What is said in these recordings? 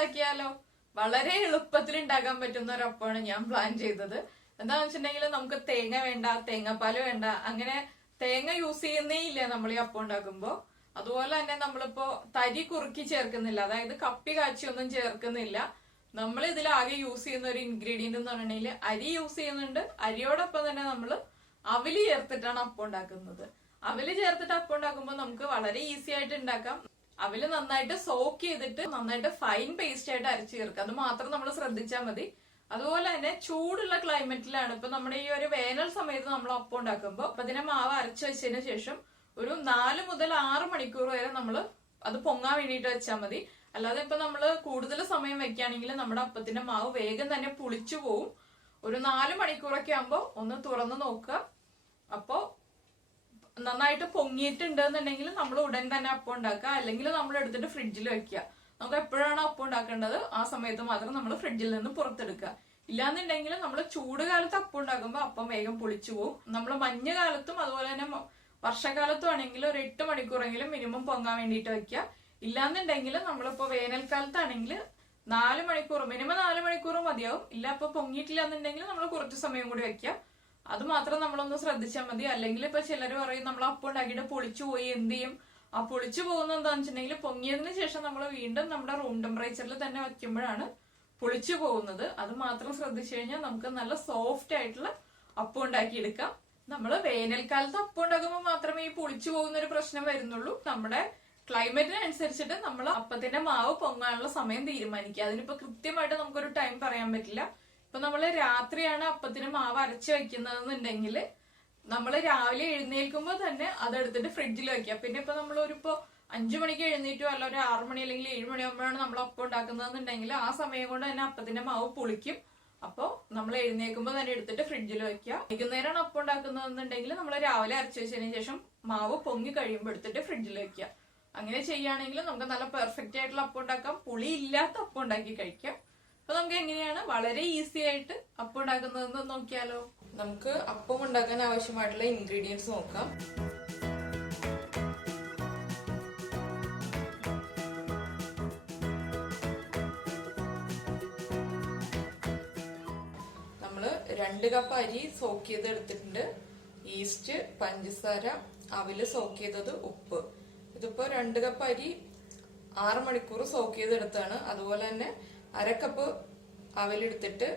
ഉണ്ടാക്കിയാലോ? വളരെ എളുപ്പത്തിൽ ഉണ്ടാക്കാൻ പറ്റുന്ന ഒരു അപ്പമാണ് ഞാൻ പ്ലാൻ ചെയ്തത്. എന്താന്ന് വെച്ചിട്ടുണ്ടെങ്കിൽ നമുക്ക് തേങ്ങ വേണ്ട, തേങ്ങാപ്പാല് വേണ്ട, അങ്ങനെ തേങ്ങ യൂസ് ചെയ്യുന്നേ ഇല്ല നമ്മൾ ഈ അപ്പം ഉണ്ടാക്കുമ്പോ. അതുപോലെ തന്നെ നമ്മളിപ്പോ തരി കുറുക്കി ചേർക്കുന്നില്ല, അതായത് കപ്പി കാച്ചിയൊന്നും ചേർക്കുന്നില്ല. നമ്മൾ ഇതിലാകെ യൂസ് ചെയ്യുന്ന ഒരു ഇൻഗ്രീഡിയന്റ് എന്ന് പറഞ്ഞിട്ടുണ്ടെങ്കിൽ അരി യൂസ് ചെയ്യുന്നുണ്ട്. അരിയോടൊപ്പം തന്നെ നമ്മൾ അവല് ചേർത്തിട്ടാണ് അപ്പം ഉണ്ടാക്കുന്നത്. അവല് ചേർത്തിട്ട് അപ്പം ഉണ്ടാക്കുമ്പോൾ നമുക്ക് വളരെ ഈസി ആയിട്ട് ഉണ്ടാക്കാം. അവല് നന്നായിട്ട് സോക്ക് ചെയ്തിട്ട് നന്നായിട്ട് ഫൈൻ പേസ്റ്റ് ആയിട്ട് അരച്ചു ചേർക്കുക, അത് മാത്രം നമ്മൾ ശ്രദ്ധിച്ചാൽ മതി. അതുപോലെ തന്നെ ചൂടുള്ള ക്ലൈമറ്റിലാണ്, ഇപ്പൊ നമ്മുടെ ഈ ഒരു വേനൽ സമയത്ത് നമ്മൾ അപ്പം ഉണ്ടാക്കുമ്പോൾ അപ്പതിനെ മാവ് അരച്ചു വെച്ചതിന് ശേഷം ഒരു 4 മുതൽ 6 മണിക്കൂർ വരെ നമ്മൾ അത് പൊങ്ങാൻ വേണ്ടിയിട്ട് വെച്ചാൽ മതി. അല്ലാതെ ഇപ്പൊ നമ്മൾ കൂടുതൽ സമയം വെക്കുകയാണെങ്കിൽ നമ്മുടെ അപ്പത്തിന്റെ മാവ് വേഗം തന്നെ പുളിച്ചു പോവും. ഒരു 4 മണിക്കൂറൊക്കെ ആകുമ്പോൾ ഒന്ന് തുറന്നു നോക്കുക. അപ്പോ നന്നായിട്ട് പൊങ്ങിയിട്ടുണ്ട് എന്നുണ്ടെങ്കിൽ നമ്മൾ ഉടൻ തന്നെ അപ്പം ഉണ്ടാക്കുക, അല്ലെങ്കിൽ നമ്മൾ എടുത്തിട്ട് ഫ്രിഡ്ജിൽ വെക്കുക. നമുക്ക് എപ്പോഴാണ് അപ്പം ഉണ്ടാക്കേണ്ടത് ആ സമയത്ത് മാത്രം നമ്മൾ ഫ്രിഡ്ജിൽ നിന്ന് പുറത്തെടുക്കുക. ഇല്ലാന്നുണ്ടെങ്കിൽ നമ്മൾ ചൂട് കാലത്ത് അപ്പം ഉണ്ടാക്കുമ്പോൾ അപ്പം വേഗം പുളിച്ചു പോകും. നമ്മൾ മഞ്ഞുകാലത്തും അതുപോലെ തന്നെ വർഷക്കാലത്തും ആണെങ്കിൽ ഒരു 8 മണിക്കൂറെങ്കിലും മിനിമം പൊങ്ങാൻ വേണ്ടിയിട്ട് വെക്കുക. ഇല്ലാന്നുണ്ടെങ്കിൽ നമ്മളിപ്പോ വേനൽക്കാലത്താണെങ്കിൽ 4 മണിക്കൂർ, മിനിമം 4 മണിക്കൂർ മതിയാവും. ഇല്ല ഇപ്പൊ പൊങ്ങിയിട്ടില്ല എന്നുണ്ടെങ്കിൽ നമ്മൾ കുറച്ച് സമയം കൂടി വെക്കുക. അത് മാത്രം നമ്മളൊന്ന് ശ്രദ്ധിച്ചാൽ മതി. അല്ലെങ്കിൽ ഇപ്പൊ ചിലർ പറയും നമ്മൾ അപ്പം ഉണ്ടാക്കിയിട്ട് പൊളിച്ചു പോയി, എന്ത് ചെയ്യും? ആ പൊളിച്ചു പോകുന്നത് എന്താണെന്ന് വെച്ചിട്ടുണ്ടെങ്കിൽ പൊങ്ങിയതിന് ശേഷം നമ്മൾ വീണ്ടും നമ്മുടെ റൂം ടെമ്പറേച്ചറിൽ തന്നെ വെക്കുമ്പോഴാണ് പൊളിച്ചു പോകുന്നത്. അത് മാത്രം ശ്രദ്ധിച്ചു കഴിഞ്ഞാൽ നമുക്ക് നല്ല സോഫ്റ്റ് ആയിട്ടുള്ള അപ്പം ഉണ്ടാക്കിയെടുക്കാം. നമ്മൾ വേനൽക്കാലത്ത് അപ്പം ഉണ്ടാക്കുമ്പോൾ മാത്രമേ ഈ പൊളിച്ചു പോകുന്ന ഒരു പ്രശ്നം വരുന്നുള്ളൂ. നമ്മുടെ ക്ലൈമറ്റിനനുസരിച്ചിട്ട് നമ്മൾ അപ്പത്തിന്റെ മാവ് പൊങ്ങാനുള്ള സമയം തീരുമാനിക്കുക. അതിനിപ്പോ കൃത്യമായിട്ട് നമുക്കൊരു ടൈം പറയാൻ പറ്റില്ല. ഇപ്പൊ നമ്മള് രാത്രിയാണ് അപ്പത്തിന് മാവ് അരച്ചു വെക്കുന്നതെന്നുണ്ടെങ്കിൽ നമ്മൾ രാവിലെ എഴുന്നേൽക്കുമ്പോൾ തന്നെ അതെടുത്തിട്ട് ഫ്രിഡ്ജിൽ വെക്കുക. പിന്നെ ഇപ്പൊ നമ്മൾ ഒരു 5 മണിക്ക് എഴുന്നേറ്റോ അല്ല ഒരു 6 മണി അല്ലെങ്കിൽ 7 മണിയാകുമ്പോഴാണ് നമ്മൾ അപ്പം ഉണ്ടാക്കുന്നതെന്നുണ്ടെങ്കിൽ ആ സമയം കൊണ്ട് തന്നെ അപ്പത്തിന്റെ മാവ് പുളിക്കും. അപ്പോ നമ്മൾ എഴുന്നേൽക്കുമ്പോൾ തന്നെ എടുത്തിട്ട് ഫ്രിഡ്ജിൽ വെക്കുക. വൈകുന്നേരമാണ് അപ്പം ഉണ്ടാക്കുന്നതെന്നുണ്ടെങ്കിൽ നമ്മൾ രാവിലെ അരച്ചു വെച്ചതിന് ശേഷം മാവ് പൊങ്ങി കഴിയുമ്പോൾ എടുത്തിട്ട് ഫ്രിഡ്ജിൽ വെക്കുക. അങ്ങനെ ചെയ്യുകയാണെങ്കിൽ നമുക്ക് നല്ല പെർഫെക്റ്റ് ആയിട്ടുള്ള അപ്പം ഉണ്ടാക്കാം, പുളി ഇല്ലാത്ത അപ്പം ഉണ്ടാക്കി കഴിക്കാം. അപ്പൊ നമുക്ക് എങ്ങനെയാണ് വളരെ ഈസി ആയിട്ട് അപ്പം ഉണ്ടാക്കുന്നതെന്ന് നോക്കിയാലോ? നമുക്ക് അപ്പം ഉണ്ടാക്കാൻ ആവശ്യമായിട്ടുള്ള ഇൻഗ്രീഡിയൻസ് നോക്കാം. നമ്മള് 2 കപ്പ് അരി സോക്ക് ചെയ്ത് എടുത്തിട്ടുണ്ട്. ഈസ്റ്റ്, പഞ്ചസാര, അവല് സോക്ക് ചെയ്തത്, ഉപ്പ്. ഇതിപ്പോ 2 കപ്പ് അരി 6 മണിക്കൂർ സോക്ക് ചെയ്തെടുത്താണ്. അതുപോലെ തന്നെ 1/2 കപ്പ് അവലെടുത്തിട്ട്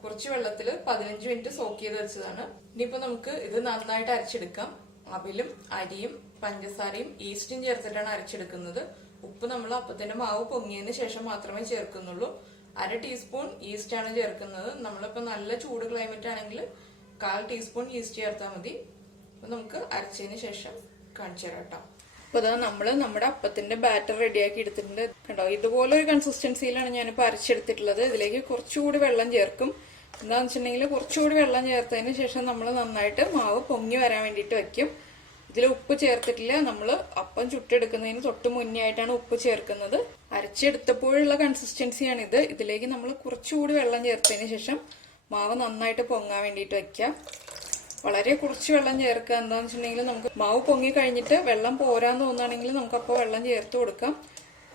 കുറച്ച് വെള്ളത്തിൽ 15 മിനിറ്റ് സോക്ക് ചെയ്ത് വെച്ചതാണ്. ഇനിയിപ്പോ നമുക്ക് ഇത് നന്നായിട്ട് അരച്ചെടുക്കാം. അവലും അരിയും പഞ്ചസാരയും ഈസ്റ്റും ചേർത്തിട്ടാണ് അരച്ചെടുക്കുന്നത്. ഉപ്പ് നമ്മൾ അപ്പത്തിന്റെ മാവ് പൊങ്ങിയതിന് ശേഷം മാത്രമേ ചേർക്കുന്നുള്ളൂ. 1/2 ടീസ്പൂൺ ഈസ്റ്റ് ആണ് ചേർക്കുന്നത്. നമ്മളിപ്പോ നല്ല ചൂട് ക്ലൈമറ്റ് ആണെങ്കിൽ 1/4 ടീസ്പൂൺ ഈസ്റ്റ് ചേർത്താൽ മതി. അപ്പൊ നമുക്ക് അരച്ചതിന് ശേഷം കാണിച്ചു തരാം കേട്ടോ. അപ്പൊ അതാ നമ്മള് നമ്മുടെ അപ്പത്തിന്റെ ബാറ്റർ റെഡിയാക്കി എടുത്തിട്ടുണ്ട്. കണ്ടോ, ഇതുപോലെ ഒരു കൺസിസ്റ്റൻസിയിലാണ് ഞാനിപ്പോ അരച്ചെടുത്തിട്ടുള്ളത്. ഇതിലേക്ക് കുറച്ചുകൂടി വെള്ളം ചേർക്കും. എന്താന്ന് വെച്ചിട്ടുണ്ടെങ്കിൽ കുറച്ചുകൂടി വെള്ളം ചേർത്തതിന് ശേഷം നമ്മൾ നന്നായിട്ട് മാവ് പൊങ്ങി വരാൻ വേണ്ടിയിട്ട് വെക്കും. ഇതിൽ ഉപ്പ് ചേർത്തിട്ടില്ല. നമ്മൾ അപ്പം ചുട്ടെടുക്കുന്നതിന് തൊട്ട് മുന്നേ ആയിട്ടാണ് ഉപ്പ് ചേർക്കുന്നത്. അരച്ചെടുത്തപ്പോഴുള്ള കൺസിസ്റ്റൻസിയാണ് ഇത്. ഇതിലേക്ക് നമ്മൾ കുറച്ചുകൂടി വെള്ളം ചേർത്തതിന് ശേഷം മാവ് നന്നായിട്ട് പൊങ്ങാൻ വേണ്ടിയിട്ട് വെക്കാം. വളരെ കുറച്ച് വെള്ളം ചേർക്കുക. എന്താന്ന് വെച്ചിട്ടുണ്ടെങ്കിൽ നമുക്ക് മാവ് പൊങ്ങി കഴിഞ്ഞിട്ട് വെള്ളം പോരാന്ന് തോന്നുകയാണെങ്കിൽ നമുക്ക് അപ്പോൾ വെള്ളം ചേർത്ത് കൊടുക്കാം.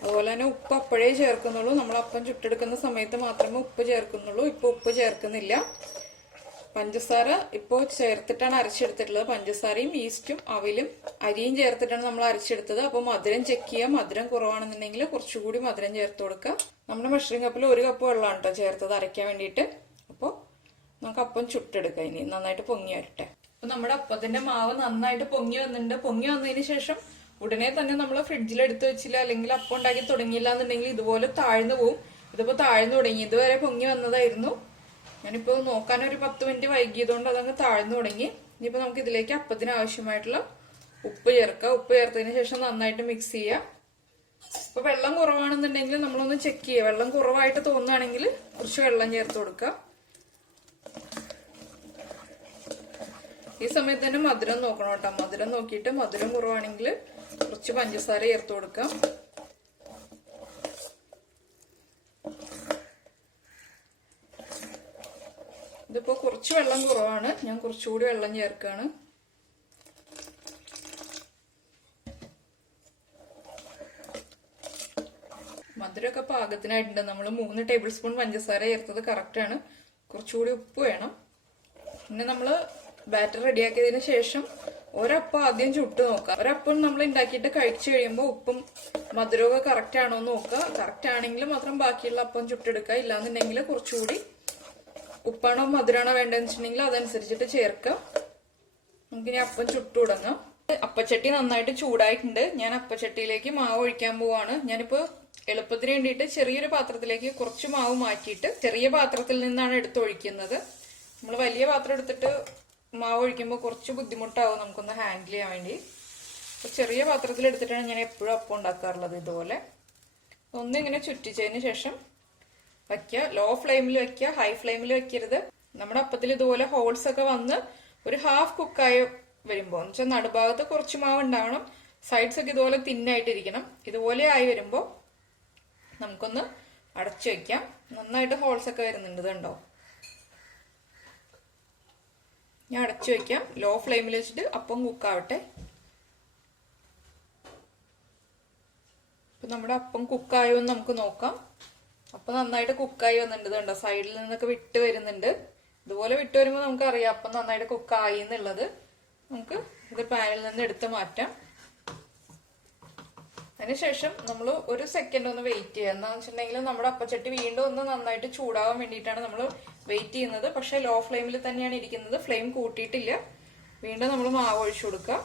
അതുപോലെ തന്നെ ഉപ്പ് അപ്പോഴേ ചേർക്കുന്നുള്ളൂ. നമ്മൾ അപ്പം ചുട്ടെടുക്കുന്ന സമയത്ത് മാത്രമേ ഉപ്പ് ചേർക്കുന്നുള്ളൂ. ഇപ്പൊ ഉപ്പ് ചേർക്കുന്നില്ല. പഞ്ചസാര ഇപ്പോൾ ചേർത്തിട്ടാണ് അരച്ചെടുത്തിട്ടുള്ളത്. പഞ്ചസാരയും ഈസ്റ്റും അവലും അരിയും ചേർത്തിട്ടാണ് നമ്മൾ അരച്ചെടുത്തത്. അപ്പൊ മധുരം ചെക്ക് ചെയ്യുക. മധുരം കുറവാണെന്നുണ്ടെങ്കിൽ കുറച്ചുകൂടി മധുരം ചേർത്ത് കൊടുക്കുക. നമ്മുടെ മെഷറിംഗ് കപ്പിൽ 1 കപ്പ് വെള്ളമാണ് കേട്ടോ ചേർത്തത് അരയ്ക്കാൻ വേണ്ടിയിട്ട്. അപ്പോൾ നമുക്ക് അപ്പം ചുട്ടെടുക്കാം. ഇനി നന്നായിട്ട് പൊങ്ങി വരട്ടെ. അപ്പൊ നമ്മുടെ അപ്പത്തിന്റെ മാവ് നന്നായിട്ട് പൊങ്ങി വന്നിട്ടുണ്ട്. പൊങ്ങി വന്നതിന് ശേഷം ഉടനെ തന്നെ നമ്മൾ ഫ്രിഡ്ജിൽ എടുത്ത് വെച്ചില്ല, അല്ലെങ്കിൽ അപ്പം ഉണ്ടാക്കി തുടങ്ങിയില്ല എന്നുണ്ടെങ്കിൽ ഇതുപോലെ താഴ്ന്നു പോകും. ഇതിപ്പോ താഴ്ന്നു തുടങ്ങി. ഇതുവരെ പൊങ്ങി വന്നതായിരുന്നു. ഞാനിപ്പോ നോക്കാൻ ഒരു 10 മിനിറ്റ് വൈകിയതുകൊണ്ട് അതങ്ങ് താഴ്ന്നു തുടങ്ങി. ഇനിയിപ്പോ നമുക്ക് ഇതിലേക്ക് അപ്പത്തിന് ആവശ്യമായിട്ടുള്ള ഉപ്പ് ചേർക്കാം. ഉപ്പ് ചേർത്തതിന് ശേഷം നന്നായിട്ട് മിക്സ് ചെയ്യുക. ഇപ്പൊ വെള്ളം കുറവാണെന്നുണ്ടെങ്കിൽ നമ്മളൊന്ന് ചെക്ക് ചെയ്യുക. വെള്ളം കുറവായിട്ട് തോന്നുകയാണെങ്കിൽ കുറച്ച് വെള്ളം ചേർത്ത് കൊടുക്കുക. ഈ സമയത്ത് തന്നെ മധുരം നോക്കണം കേട്ടോ. മധുരം നോക്കിയിട്ട് മധുരം കുറവാണെങ്കിൽ കുറച്ച് പഞ്ചസാര ചേർത്ത് കൊടുക്കാം. ഇതിപ്പോ കുറച്ച് വെള്ളം കുറവാണ്, ഞാൻ കുറച്ചുകൂടി വെള്ളം ചേർക്കാണ്. മധുരമൊക്കെ പാകത്തിനായിട്ടുണ്ട്. നമ്മൾ 3 ടേബിൾ സ്പൂൺ പഞ്ചസാര ചേർത്തത് കറക്റ്റാണ്. കുറച്ചുകൂടി ഉപ്പ് വേണം. പിന്നെ നമ്മൾ ബാറ്റർ റെഡിയാക്കിയതിന് ശേഷം ഒരപ്പം ആദ്യം ചുട്ട് നോക്കുക. ഒരപ്പം നമ്മൾ ഉണ്ടാക്കിയിട്ട് കഴിച്ചു കഴിയുമ്പോൾ ഉപ്പും മധുരമൊക്കെ കറക്റ്റ് ആണോ എന്ന് നോക്കുക. കറക്റ്റ് ആണെങ്കിൽ മാത്രം ബാക്കിയുള്ള അപ്പം ചുട്ടെടുക്കുക. ഇല്ലാന്നുണ്ടെങ്കിൽ കുറച്ചുകൂടി ഉപ്പാണോ മധുരമാണോ വേണ്ടതെന്ന് വെച്ചിട്ടുണ്ടെങ്കിൽ അതനുസരിച്ചിട്ട് ചേർക്കുക. നമുക്കിനി അപ്പം ചുട്ടു തുടങ്ങാം. അപ്പച്ചട്ടി നന്നായിട്ട് ചൂടായിട്ടുണ്ട്. ഞാൻ അപ്പച്ചട്ടിയിലേക്ക് മാവ് ഒഴിക്കാൻ പോവാണ്. ഞാനിപ്പോ എളുപ്പത്തിന് വേണ്ടിയിട്ട് ചെറിയൊരു പാത്രത്തിലേക്ക് കുറച്ച് മാവ് മാറ്റിയിട്ട് ചെറിയ പാത്രത്തിൽ നിന്നാണ് എടുത്തൊഴിക്കുന്നത്. നമ്മൾ വലിയ പാത്രം എടുത്തിട്ട് മാവ് ഒഴിക്കുമ്പോൾ കുറച്ച് ബുദ്ധിമുട്ടാവും നമുക്കൊന്ന് ഹാൻഡിൽ ചെയ്യാൻ വേണ്ടി. അപ്പൊ ചെറിയ പാത്രത്തിൽ എടുത്തിട്ടാണ് ഞാൻ എപ്പോഴും അപ്പം ഉണ്ടാക്കാറുള്ളത്. ഇതുപോലെ ഒന്നിങ്ങനെ ചുറ്റിച്ചതിന് ശേഷം വയ്ക്കുക. ലോ ഫ്ലെയിമിൽ വയ്ക്കുക, ഹൈ ഫ്ലെയിമിൽ വെക്കരുത്. നമ്മുടെ അപ്പത്തിൽ ഇതുപോലെ ഹോൾസ് ഒക്കെ വന്ന് ഒരു ഹാഫ് കുക്കായി വരുമ്പോൾ എന്ന് വെച്ചാൽ നടുഭാഗത്ത് കുറച്ച് മാവ് ഉണ്ടാവണം, സൈഡ്സ് ഒക്കെ ഇതുപോലെ തിന്നായിട്ടിരിക്കണം. ഇതുപോലെ ആയി വരുമ്പോൾ നമുക്കൊന്ന് അടച്ചു വെക്കാം. നന്നായിട്ട് ഹോൾസ് ഒക്കെ വരുന്നുണ്ട്, ഇതുണ്ടോ? ഞാൻ അടച്ചു വെക്കാം. ലോ ഫ്ലെയിമിൽ വെച്ചിട്ട് അപ്പം കുക്കാവട്ടെ. ഇപ്പൊ നമ്മുടെ അപ്പം കുക്കായോ എന്ന് നമുക്ക് നോക്കാം. അപ്പം നന്നായിട്ട് കുക്കായി വന്നിട്ടുണ്ട്, ഇതുണ്ടോ? സൈഡിൽ നിന്നൊക്കെ വിട്ട് വരുന്നുണ്ട്. ഇതുപോലെ വിട്ട് വരുമ്പോൾ നമുക്ക് അറിയാം അപ്പം നന്നായിട്ട് കുക്കായി എന്നുള്ളത്. നമുക്ക് ഇത് പാനിൽ നിന്ന് എടുത്ത് മാറ്റാം. അതിനുശേഷം നമ്മൾ ഒരു സെക്കൻഡ് ഒന്ന് വെയിറ്റ് ചെയ്യുക. എന്താണെന്ന് വെച്ചിട്ടുണ്ടെങ്കിൽ നമ്മുടെ അപ്പച്ചട്ടി വീണ്ടും ഒന്ന് നന്നായിട്ട് ചൂടാവാൻ വേണ്ടിയിട്ടാണ് നമ്മൾ വെയിറ്റ് ചെയ്യുന്നത്. പക്ഷെ ലോ ഫ്ലെയിമിൽ തന്നെയാണ് ഇരിക്കുന്നത്, ഫ്ലെയിം കൂട്ടിയിട്ടില്ല. വീണ്ടും നമ്മൾ മാവ് ഒഴിച്ചു കൊടുക്കുക.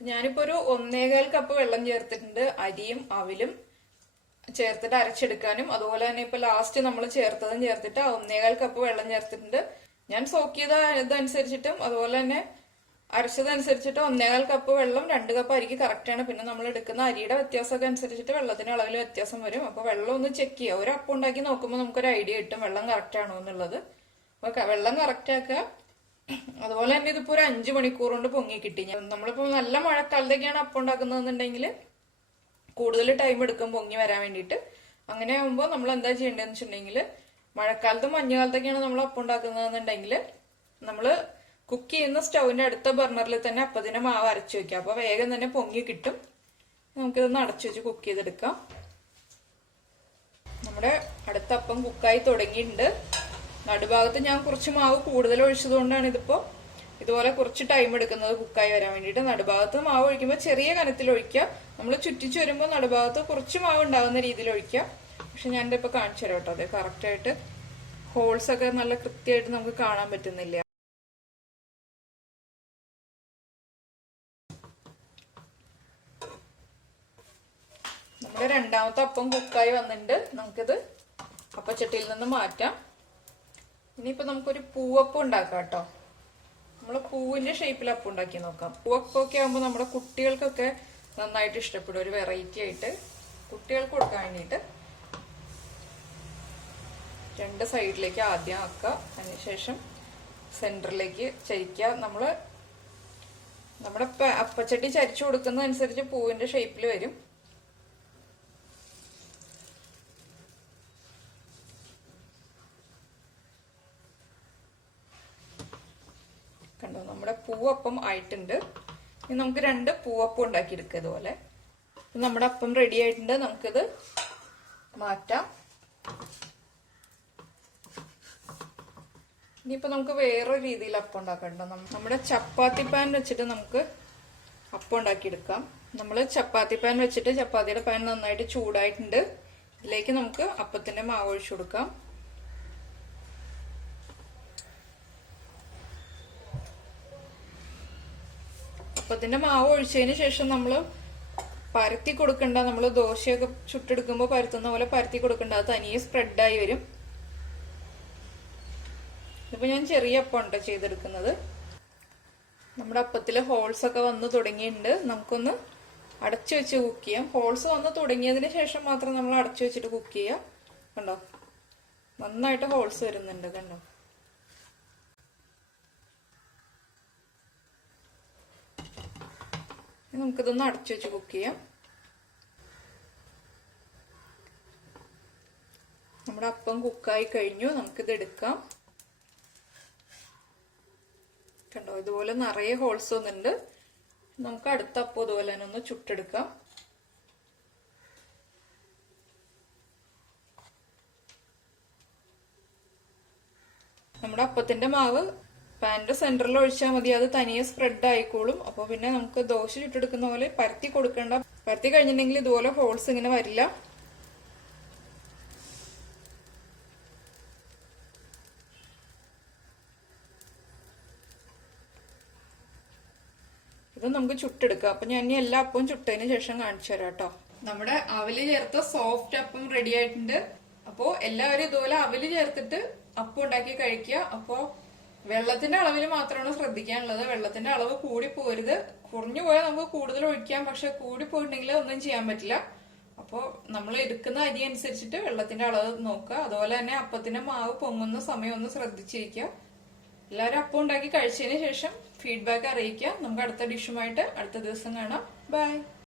ഞാനിപ്പോ ഒരു 1.25 കപ്പ് വെള്ളം ചേർത്തിട്ടുണ്ട്. അരിയും അവിലും ചേർത്തിട്ട് അരച്ചെടുക്കാനും അതുപോലെ തന്നെ ഇപ്പൊ ലാസ്റ്റ് നമ്മൾ ചേർത്തതും ചേർത്തിട്ട് 1.25 കപ്പ് വെള്ളം ചേർത്തിട്ടുണ്ട്. ഞാൻ സോക്ക് ചെയ്ത ഇതനുസരിച്ചിട്ടും അതുപോലെ തന്നെ അരച്ചതനുസരിച്ചിട്ട് 1.25 കപ്പ് വെള്ളം 2 കപ്പ് അരിക്ക് കറക്റ്റ് ആണ്. പിന്നെ നമ്മൾ എടുക്കുന്ന അരിയുടെ വ്യത്യാസമൊക്കെ അനുസരിച്ചിട്ട് വെള്ളത്തിന്റെ അളവിൽ വ്യത്യാസം വരും. അപ്പൊ വെള്ളം ഒന്ന് ചെക്ക് ചെയ്യുക. ഒരു അപ്പം ഉണ്ടാക്കി നോക്കുമ്പോൾ നമുക്കൊരു ഐഡിയ കിട്ടും വെള്ളം കറക്റ്റ് ആണോ എന്നുള്ളത്. അപ്പൊ വെള്ളം കറക്റ്റ് ആക്കുക. അതുപോലെ തന്നെ ഇതിപ്പോ ഒരു 5 മണിക്കൂർ കൊണ്ട് പൊങ്ങി കിട്ടി. നമ്മളിപ്പോ നല്ല മഴക്കാലത്തേക്കാണ് അപ്പം ഉണ്ടാക്കുന്നതെന്നുണ്ടെങ്കിൽ കൂടുതൽ ടൈം എടുക്കും പൊങ്ങി വരാൻ വേണ്ടിയിട്ട്. അങ്ങനെ ആകുമ്പോൾ നമ്മൾ എന്താ ചെയ്യേണ്ടതെന്ന് വെച്ചിട്ടുണ്ടെങ്കിൽ മഴക്കാലത്തും മഞ്ഞുകാലത്തൊക്കെയാണ് നമ്മൾ അപ്പം ഉണ്ടാക്കുന്നതെന്നുണ്ടെങ്കിൽ നമ്മൾ കുക്ക് ചെയ്യുന്ന സ്റ്റൗവിന്റെ അടുത്ത ബർണറിൽ തന്നെ അപ്പത്തിന്റെ മാവ് അരച്ചു വെക്കുക. അപ്പൊ വേഗം തന്നെ പൊങ്ങി കിട്ടും. നമുക്കിതൊന്ന് അടച്ചു വെച്ച് കുക്ക് ചെയ്തെടുക്കാം. നമ്മുടെ അടുത്ത അപ്പം കുക്കായി തുടങ്ങിയിട്ടുണ്ട്. നടുഭാഗത്ത് ഞാൻ കുറച്ച് മാവ് കൂടുതൽ ഒഴിച്ചത് കൊണ്ടാണ് ഇതിപ്പോ ഇതുപോലെ കുറച്ച് ടൈം എടുക്കുന്നത് കുക്കായി വരാൻ വേണ്ടിയിട്ട്. നടുഭാഗത്ത് മാവ് ഒഴിക്കുമ്പോൾ ചെറിയ കനത്തിൽ ഒഴിക്കുക. നമ്മൾ ചുറ്റിച്ച് വരുമ്പോൾ നടുഭാഗത്ത് കുറച്ച് മാവ് ഉണ്ടാകുന്ന രീതിയിൽ ഒഴിക്കുക. പക്ഷെ ഞാൻ ഇപ്പൊ കാണിച്ചു തരാം കേട്ടോ. അതെ, കറക്റ്റ് ആയിട്ട് ഹോൾസ് ഒക്കെ നല്ല കൃത്യമായിട്ട് നമുക്ക് കാണാൻ പറ്റുന്നില്ല. നമ്മുടെ രണ്ടാമത്തെ അപ്പം കുക്കായി വന്നിട്ടുണ്ട്. നമുക്കിത് അപ്പച്ചട്ടിയിൽ നിന്ന് മാറ്റാം. ഇനിയിപ്പോ നമുക്കൊരു പൂവപ്പം ഉണ്ടാക്കാം കേട്ടോ. നമ്മള് പൂവിന്റെ ഷേപ്പിൽ അപ്പം ഉണ്ടാക്കി നോക്കാം. പൂവപ്പൊക്കെ ആകുമ്പോൾ നമ്മുടെ കുട്ടികൾക്കൊക്കെ നന്നായിട്ട് ഇഷ്ടപ്പെടും. ഒരു വെറൈറ്റി ആയിട്ട് കുട്ടികൾക്ക് കൊടുക്കാൻ വേണ്ടിയിട്ട് 2 സൈഡിലേക്ക് ആദ്യം ആക്കുക. അതിനുശേഷം സെന്ററിലേക്ക് ചരിക്കുക. നമ്മുടെ അപ്പച്ചട്ടി ചരിച്ചു കൊടുക്കുന്നതനുസരിച്ച് പൂവിന്റെ ഷേപ്പിൽ വരും. കണ്ടോ, നമ്മുടെ പൂവപ്പം ആയിട്ടുണ്ട്. ഇനി നമുക്ക് 2 പൂവപ്പം ഉണ്ടാക്കിയെടുക്കുക. ഇതുപോലെ നമ്മുടെ അപ്പം റെഡി ആയിട്ടുണ്ട്. നമുക്കിത് മാറ്റാം. ഇനിയിപ്പോ നമുക്ക് വേറൊരു രീതിയിൽ അപ്പം ഉണ്ടാക്കണ്ടോ. നമ്മുടെ ചപ്പാത്തി പാൻ വെച്ചിട്ട് നമുക്ക് അപ്പം ഉണ്ടാക്കിയെടുക്കാം. നമ്മൾ ചപ്പാത്തി പാൻ വെച്ചിട്ട് ചപ്പാത്തിയുടെ പാൻ നന്നായിട്ട് ചൂടായിട്ടുണ്ട്. ഇതിലേക്ക് നമുക്ക് അപ്പത്തിന്റെ മാവ് ഒഴിച്ചു കൊടുക്കാം. അപ്പത്തിന്റെ മാവ് ഒഴിച്ചതിന് ശേഷം നമ്മൾ പരത്തി കൊടുക്കണ്ട. നമ്മൾ ദോശയൊക്കെ ചുട്ടെടുക്കുമ്പോൾ പരത്തുന്ന പോലെ പരത്തി കൊടുക്കണ്ട. അത് തനിയെ സ്പ്രെഡായി വരും. ഇതിപ്പോ ഞാൻ ചെറിയ അപ്പം ചെയ്തെടുക്കുന്നത്. നമ്മുടെ അപ്പത്തില് ഹോൾസ് ഒക്കെ വന്ന് തുടങ്ങിയിട്ടുണ്ട്. നമുക്കൊന്ന് അടച്ചു വെച്ച് കുക്ക് ചെയ്യാം. ഹോൾസ് വന്ന് തുടങ്ങിയതിന് ശേഷം മാത്രം നമ്മൾ അടച്ചു വെച്ചിട്ട് കുക്ക് ചെയ്യാം. കണ്ടോ, നന്നായിട്ട് ഹോൾസ് വരുന്നുണ്ട്. കണ്ടോ, നമുക്കിതൊന്ന് അടച്ചു വെച്ച് കുക്ക് ചെയ്യാം. നമ്മുടെ അപ്പം കുക്കായി കഴിഞ്ഞു. നമുക്കിത് എടുക്കാം. കണ്ടോ, ഇതുപോലെ നിറയെ ഹോൾസ് വന്നിട്ടുണ്ട്. നമുക്ക് അടുത്ത അപ്പം ഇതുപോലെ തന്നെ ഒന്ന് ചുട്ടെടുക്കാം. നമ്മുടെ അപ്പത്തിന്റെ മാവ് പാനിന്റെ സെന്ററിൽ ഒഴിച്ചാൽ മതി, അത് തനിയെ സ്പ്രെഡ് ആയിക്കോളും. അപ്പൊ പിന്നെ നമുക്ക് ദോശ ചുട്ടെടുക്കുന്ന പോലെ പരത്തി കൊടുക്കണ്ട. പരത്തി കഴിഞ്ഞിട്ടുണ്ടെങ്കിൽ ഇതുപോലെ ഹോൾസ് ഇങ്ങനെ വരില്ല. ഇത് നമുക്ക് ചുട്ടെടുക്കാം. അപ്പൊ ഞാൻ ഇനി എല്ലാ അപ്പവും ചുട്ടതിന് ശേഷം കാണിച്ചു തരാം കേട്ടോ. നമ്മുടെ അവല് ചേർത്ത സോഫ്റ്റ് അപ്പം റെഡി ആയിട്ടുണ്ട്. അപ്പോ എല്ലാവരും ഇതുപോലെ അവല് ചേർത്തിട്ട് അപ്പം ഉണ്ടാക്കി കഴിക്കുക. അപ്പോ വെള്ളത്തിന്റെ അളവിൽ മാത്രമാണ് ശ്രദ്ധിക്കാനുള്ളത്. വെള്ളത്തിന്റെ അളവ് കൂടി പോരുത്. കുറഞ്ഞു പോയാൽ നമുക്ക് കൂടുതൽ ഒഴിക്കാം, പക്ഷെ കൂടി പോയിട്ടുണ്ടെങ്കിൽ ഒന്നും ചെയ്യാൻ പറ്റില്ല. അപ്പോൾ നമ്മൾ എടുക്കുന്ന അരി അനുസരിച്ചിട്ട് വെള്ളത്തിന്റെ അളവ് നോക്കുക. അതുപോലെ തന്നെ അപ്പത്തിന്റെ മാവ് പൊങ്ങുന്ന സമയം ഒന്ന് ശ്രദ്ധിച്ചിരിക്കുക. എല്ലാവരും അപ്പം ഉണ്ടാക്കി കഴിച്ചതിന് ശേഷം ഫീഡ്ബാക്ക് അറിയിക്കുക. നമുക്ക് അടുത്ത ഡിഷുമായിട്ട് അടുത്ത ദിവസം കാണാം. ബൈ.